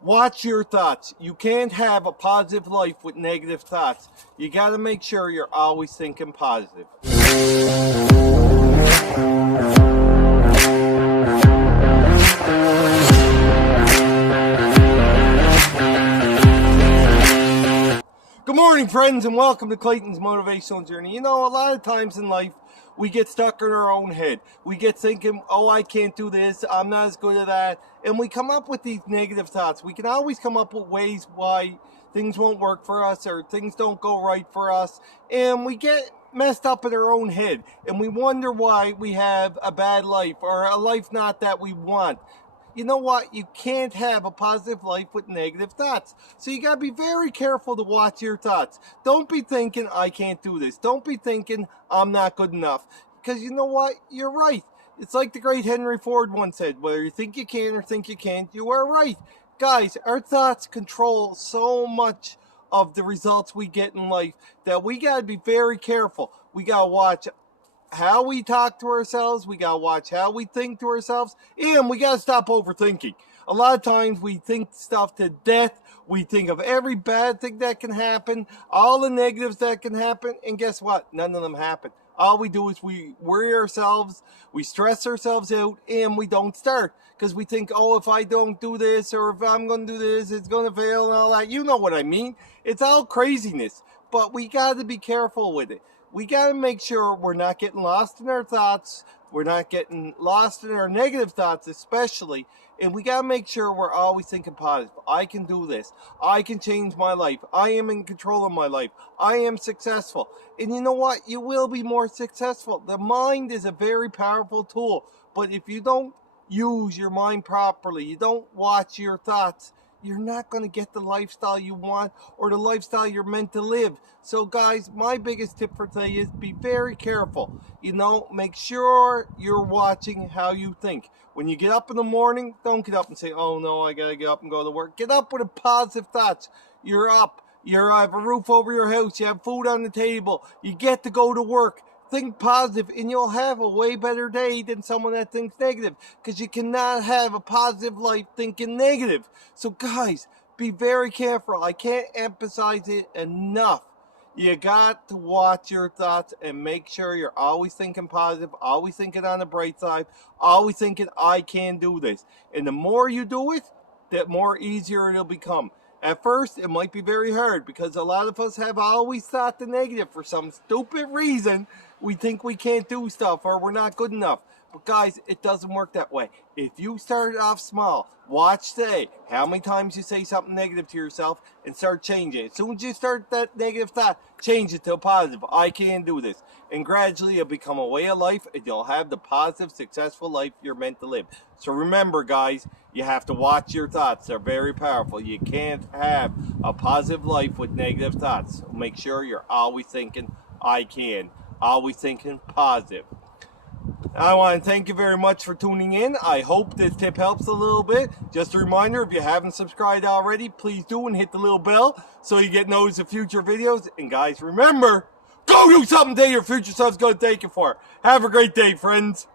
Watch your thoughts. You can't have a positive life with negative thoughts. You got to make sure you're always thinking positive. Good morning, friends, and welcome to Clayton's Motivational Journey. You know, a lot of times in life, we get stuck in our own head. We get thinking, oh, I can't do this, I'm not as good at that. And we come up with these negative thoughts. We can always come up with ways why things won't work for us or things don't go right for us. And we get messed up in our own head. And we wonder why we have a bad life or a life not that we want. You know what? You can't have a positive life with negative thoughts. So you got to be very careful to watch your thoughts. Don't be thinking, I can't do this. Don't be thinking, I'm not good enough. Because you know what? You're right. It's like the great Henry Ford once said, whether you think you can or think you can't, you are right. Guys, our thoughts control so much of the results we get in life that we got to be very careful. We got to watch how we talk to ourselves, we gotta watch how we think to ourselves, and we gotta stop overthinking. A lot of times we think stuff to death. We think of every bad thing that can happen, all the negatives that can happen, and guess what? None of them happen. All we do is we worry ourselves, we stress ourselves out, and we don't start. Because we think, oh, if I don't do this, or if I'm going to do this, it's going to fail and all that. You know what I mean. It's all craziness. But we got to be careful with it. We got to make sure we're not getting lost in our thoughts. We're not getting lost in our negative thoughts especially. And we got to make sure we're always thinking positive. I can do this. I can change my life. I am in control of my life. I am successful. And you know what? You will be more successful. The mind is a very powerful tool. But if you don't use your mind properly, you don't watch your thoughts, you're not going to get the lifestyle you want or the lifestyle you're meant to live. So guys, my biggest tip for today is be very careful. You know, make sure you're watching how you think. When you get up in the morning, don't get up and say, oh no, I got to get up and go to work. Get up with a positive thoughts. You're up. You have a roof over your house. You have food on the table. You get to go to work. Think positive and you'll have a way better day than someone that thinks negative, because you cannot have a positive life thinking negative. So guys, be very careful. I can't emphasize it enough. You got to watch your thoughts and make sure you're always thinking positive, always thinking on the bright side, always thinking I can do this. And the more you do it, the more easier it'll become. At first, it might be very hard because a lot of us have always thought the negative for some stupid reason. We think we can't do stuff or we're not good enough. But guys, it doesn't work that way. If you start off small, watch today how many times you say something negative to yourself and start changing it. As soon as you start that negative thought, change it to a positive. I can do this. And gradually it'll become a way of life and you'll have the positive, successful life you're meant to live. So remember guys, you have to watch your thoughts. They're very powerful. You can't have a positive life with negative thoughts. So make sure you're always thinking, I can. Always thinking positive. I want to thank you very much for tuning in. I hope this tip helps a little bit. Just a reminder, if you haven't subscribed already, please do and hit the little bell so you get notice of future videos. And guys, remember, go do something today your future self's going to thank you for. Have a great day, friends.